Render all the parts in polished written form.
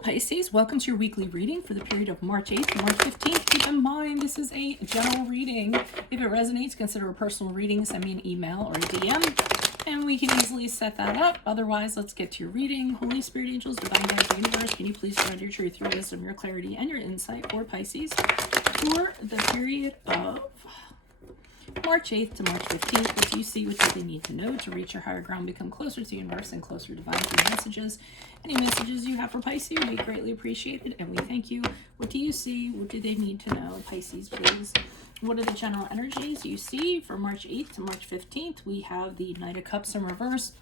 Hello Pisces, welcome to your weekly reading for the period of March 8th to March 15th. Keep in mind this is a general reading. If it resonates, consider a personal reading. Send me an email or a DM and we can easily set that up. Otherwise, let's get to your reading. Holy Spirit, angels, divine guides, universe, can you please spread your truth, your wisdom, your clarity, and your insight for Pisces for the period of March 8th to March 15th. What do you see? What do they need to know to reach your higher ground, become closer to the universe and closer to divine through messages? Any messages you have for Pisces would be greatly appreciated, and we thank you. What do you see? What do they need to know? Pisces, please. What are the general energies you see for March 8th to March 15th? We have the Knight of Cups in reverse.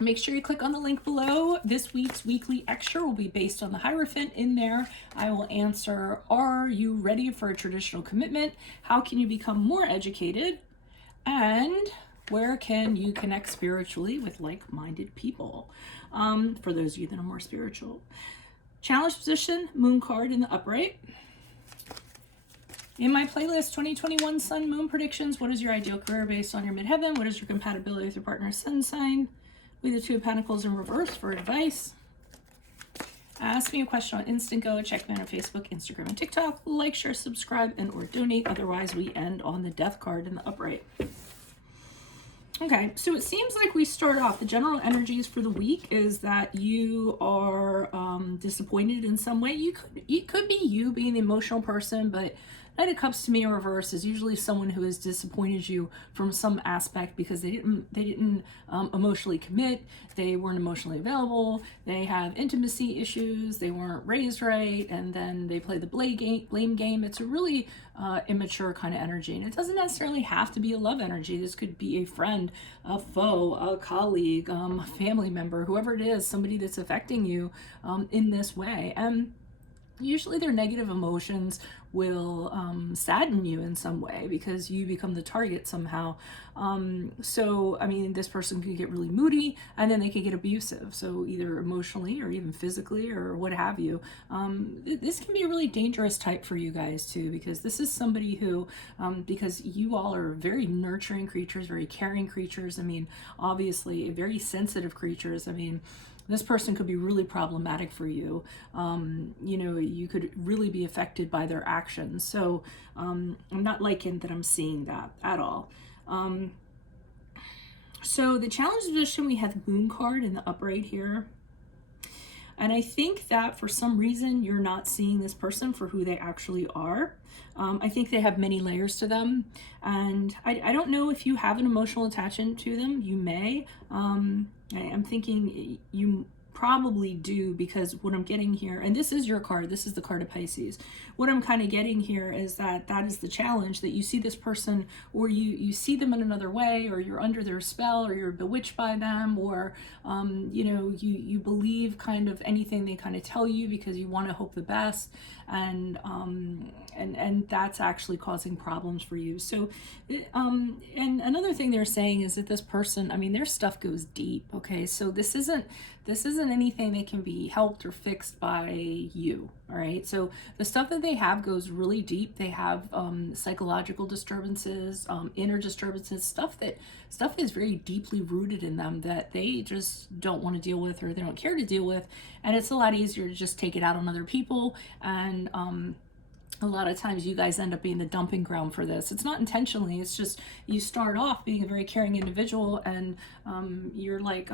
Make sure you click on the link below. This week's weekly extra will be based on the Heirophant. In there, I will answer, are you ready for a traditional commitment? How can you become more educated? And where can you connect spiritually with like-minded people? For those of you that are more spiritual. Challenge position, moon card in the upright. In my playlist, 2021 Sun Moon Predictions. What is your ideal career based on your midheaven? What is your compatibility with your partner's sun sign? With the Two of Pentacles in reverse for advice. Ask me a question on Instant Go. Check me out on Facebook, Instagram, and TikTok. Like, share, subscribe, and or donate. Otherwise, we end on the Death card in the upright. Okay, so it seems like we start off, the general energies for the week is that you are disappointed in some way. It could be you being the emotional person, but Knight of Cups to me in reverse is usually someone who has disappointed you from some aspect because they didn't emotionally commit, they weren't emotionally available, they have intimacy issues, they weren't raised right, and then they play the blame game. It's a really immature kind of energy, and it doesn't necessarily have to be a love energy. This could be a friend, a foe, a colleague, a family member, whoever it is, somebody that's affecting you in this way. And usually their negative emotions will sadden you in some way because you become the target somehow. So, I mean, this person could get really moody and then they could get abusive. So either emotionally or even physically or what have you. This can be a really dangerous type for you guys too, because this is somebody who, because you all are very nurturing creatures, very caring creatures. I mean, obviously very sensitive creatures. I mean, this person could be really problematic for you. You know, you could really be affected by their actions. So I'm not liking that I'm seeing that at all. So the challenge position, we have the Moon card in the upright here. And I think that for some reason you're not seeing this person for who they actually are. I think they have many layers to them. And I don't know if you have an emotional attachment to them. You may. I'm thinking you probably do, because what I'm getting here, and this is your card, this is the card of Pisces. What I'm kind of getting here is that is the challenge, that you see this person, or you see them in another way, or you're under their spell, or you're bewitched by them, or you know, you believe kind of anything they kind of tell you because you want to hope the best, and that's actually causing problems for you. So and another thing they're saying is that this person, I mean, their stuff goes deep. Okay, so this isn't anything that can be helped or fixed by you. All right, so the stuff that they have goes really deep. They have psychological disturbances, inner disturbances, stuff is very deeply rooted in them that they just don't want to deal with, or they don't care to deal with, and it's a lot easier to just take it out on other people. And a lot of times you guys end up being the dumping ground for this. It's not intentionally, it's just you start off being a very caring individual, and you're like,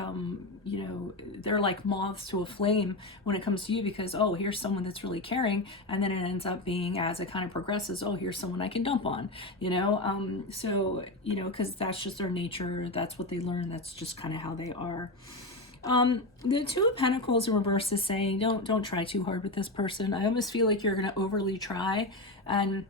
you know, they're like moths to a flame when it comes to you, because, oh, here's someone that's really caring, and then it ends up being, as it kind of progresses, oh, here's someone I can dump on, you know. So, you know, because that's just their nature, that's what they learn, that's just kind of how they are. The Two of Pentacles in reverse is saying, don't try too hard with this person. I almost feel like you're going to overly try, and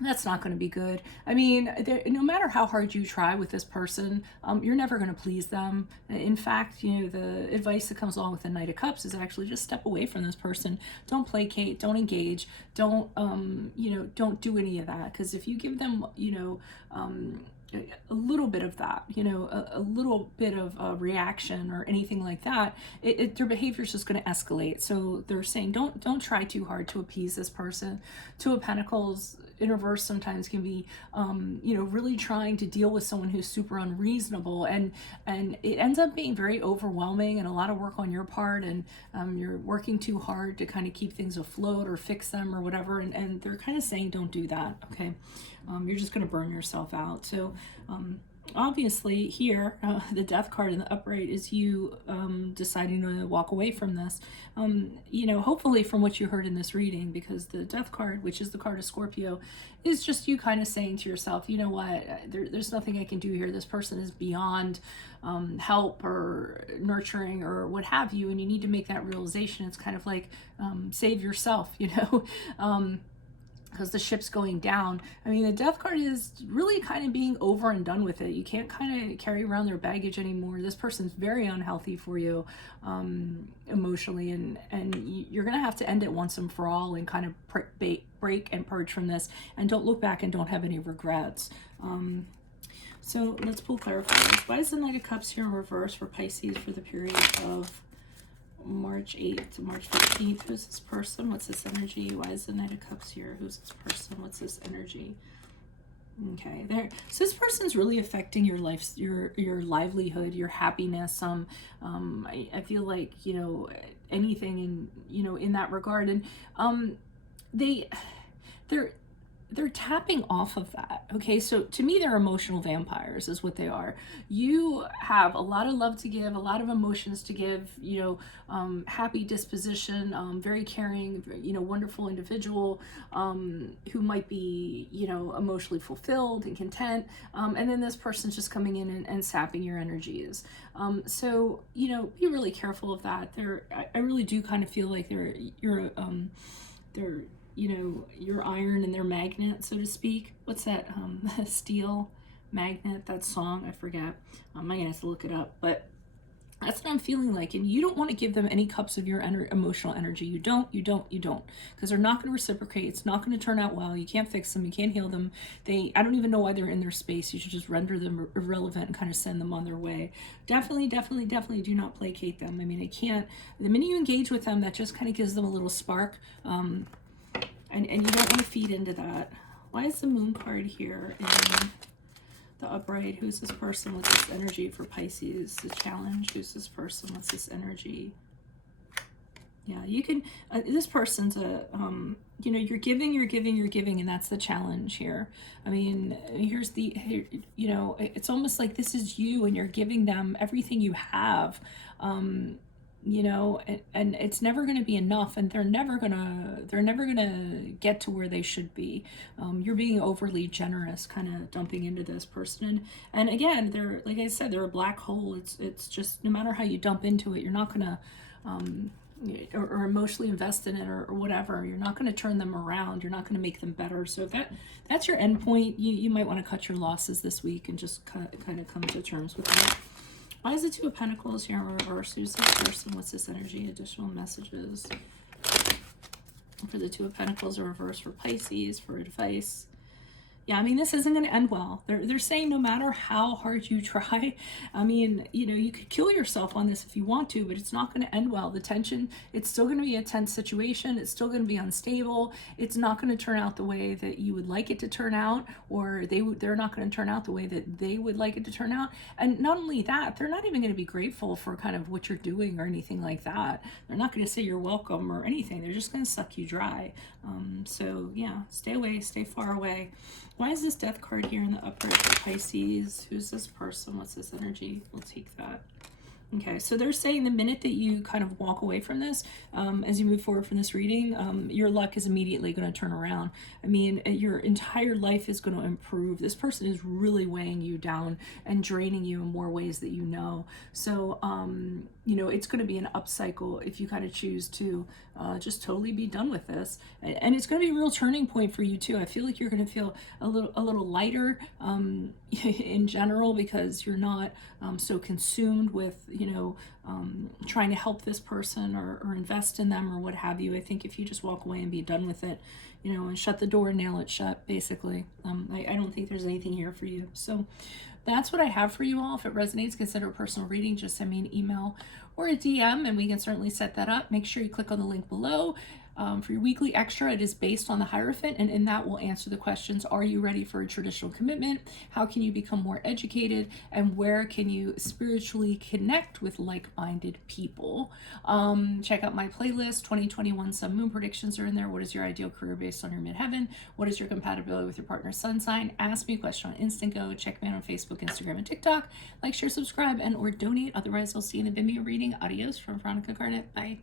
that's not going to be good. I mean, no matter how hard you try with this person, you're never going to please them. In fact, you know, the advice that comes along with the Knight of Cups is actually just step away from this person. Don't placate, don't engage, don't, you know, don't do any of that. Because if you give them, you know, a little bit of that, you know, a little bit of a reaction or anything like that, their behavior is just going to escalate. So they're saying, don't try too hard to appease this person. Two of Pentacles, inner verse sometimes can be, really trying to deal with someone who's super unreasonable, and it ends up being very overwhelming and a lot of work on your part, and you're working too hard to kind of keep things afloat or fix them or whatever, and they're kind of saying don't do that, okay? You're just going to burn yourself out. So obviously here, the death card in the upright is you deciding to walk away from this. Hopefully from what you heard in this reading, because the death card, which is the card of Scorpio, is just you kind of saying to yourself, you know what, there's nothing I can do here. This person is beyond help or nurturing or what have you, and you need to make that realization. It's kind of like save yourself, because the ship's going down. I mean, the death card is really kind of being over and done with it. You can't kind of carry around their baggage anymore. This person's very unhealthy for you emotionally, and you're going to have to end it once and for all and kind of break and purge from this, and don't look back and don't have any regrets. So let's pull clarifiers. Why is the Knight of Cups here in reverse for Pisces for the period of March 8th to March 15th? Who's this person? What's this energy? Why is the Knight of Cups here? Who's this person? What's this energy? Okay, there. So this person's really affecting your life, your livelihood, your happiness. I feel like, anything in that regard, and they're tapping off of that. Okay, so to me, they're emotional vampires is what they are. You have a lot of love to give, a lot of emotions to give, happy disposition, very caring, wonderful individual, who might be, emotionally fulfilled and content. And then this person's just coming in and sapping your energies. So, be really careful of that. I really do kind of feel like they're your iron and their magnet, so to speak. What's that steel magnet, that song? I forget. I'm gonna have to look it up, but that's what I'm feeling like. And you don't want to give them any cups of your emotional energy. You don't, because they're not going to reciprocate. It's not going to turn out well. You can't fix them. You can't heal them. I don't even know why they're in their space. You should just render them irrelevant and kind of send them on their way. Definitely do not placate them. I mean, the minute you engage with them, that just kind of gives them a little spark. And you don't want to feed into that. Why is the Moon card here in the upright? Who's this person? What's this energy for Pisces? The challenge. Who's this person? What's this energy? Yeah, you can, this person's you're giving, and that's the challenge here. I mean, it's almost like this is you, and you're giving them everything you have. And it's never going to be enough, and they're never gonna get to where they should be. You're being overly generous, kind of dumping into this person, and again, they're, like I said, they're a black hole. It's just, no matter how you dump into it, you're not gonna or emotionally invest in it or whatever. You're not going to turn them around. You're not going to make them better. So if that's your end point, you might want to cut your losses this week and just kind of come to terms with that. Why is the Two of Pentacles here in reverse? Who's this person? What's this energy? Additional messages for the Two of Pentacles in reverse for Pisces for advice. Yeah, I mean, this isn't going to end well. They're saying no matter how hard you try, I mean, you could kill yourself on this if you want to, but it's not going to end well. The tension, it's still going to be a tense situation. It's still going to be unstable. It's not going to turn out the way that you would like it to turn out, or they're not going to turn out the way that they would like it to turn out. And not only that, they're not even going to be grateful for kind of what you're doing or anything like that. They're not going to say you're welcome or anything. They're just going to suck you dry. So yeah, stay away, stay far away. Why is this Death card here in the upright for Pisces? Who's this person? What's this energy? We'll take that. Okay, so they're saying the minute that you kind of walk away from this, as you move forward from this reading, your luck is immediately going to turn around. I mean, your entire life is going to improve. This person is really weighing you down and draining you in more ways that you know. So, it's going to be an upcycle if you kind of choose to just totally be done with this. And it's going to be a real turning point for you too. I feel like you're going to feel a little lighter in general, because you're not so consumed with trying to help this person or invest in them or what have you. I think if you just walk away and be done with it, and shut the door and nail it shut, basically, I don't think there's anything here for you. So that's what I have for you all. If it resonates, consider a personal reading. Just send me an email or a DM and we can certainly set that up. Make sure you click on the link below. For your weekly extra, it is based on the Hierophant, and in that we'll answer the questions: are you ready for a traditional commitment? How can you become more educated? And where can you spiritually connect with like-minded people? Check out my playlist. 2021 Sun Moon predictions are in there. What is your ideal career based on your midheaven? What is your compatibility with your partner's sun sign? Ask me a question on Instant Go. Check me out on Facebook, Instagram, and TikTok. Like, share, subscribe, and or donate. Otherwise, I'll see you in the Vimeo reading. Adios from Veronica Garnett. Bye.